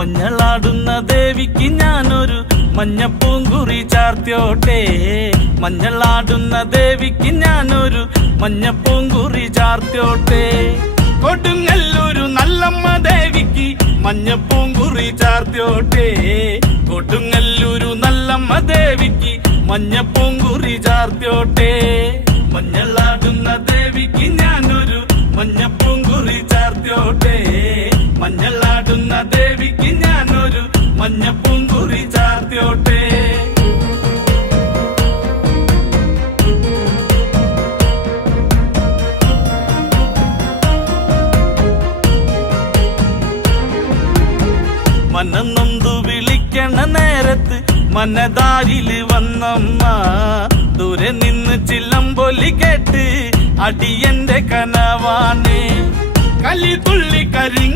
മഞ്ഞളാടുന്ന ദേവിക്ക് ഞാനൊരു മഞ്ഞപ്പൂങ്കുറി ചാർത്തിയോട്ടെ. മഞ്ഞളാടുന്ന ദേവിക്ക് ഞാനൊരു മഞ്ഞപ്പൂങ്കുറി ചാർത്തിയോട്ടെ. കൊടുങ്ങല്ലൂരു നല്ലമ്മ ദേവിക്ക് മഞ്ഞപ്പൂങ്കുറി ചാർത്തിയോട്ടെ. കൊടുങ്ങല്ലൂരു നല്ലമ്മ ദേവിക്ക് മഞ്ഞപ്പൂങ്കുറി ചാർത്തിയോട്ടെ. മഞ്ഞളാടുന്ന ദേവിക്ക് ഞാനൊരു മഞ്ഞപ്പൂങ്കുറി ചാർത്തിയോട്ടെ. മഞ്ഞളാടുന്ന ദേവിക്ക് ഞാനൊരു മഞ്ഞപ്പൂങ്കുറി ചാർത്തിയോട്ടെ. മനന്നൊന്തു വിളിക്കണ നേരത്ത് മനതാരില് വന്നമ്മ. ദൂരെ നിന്ന് ചില്ലമ്പൊലി കേട്ട് അടിയന്റെ കനവാണ്. കലി തുള്ളി കരിങ്ക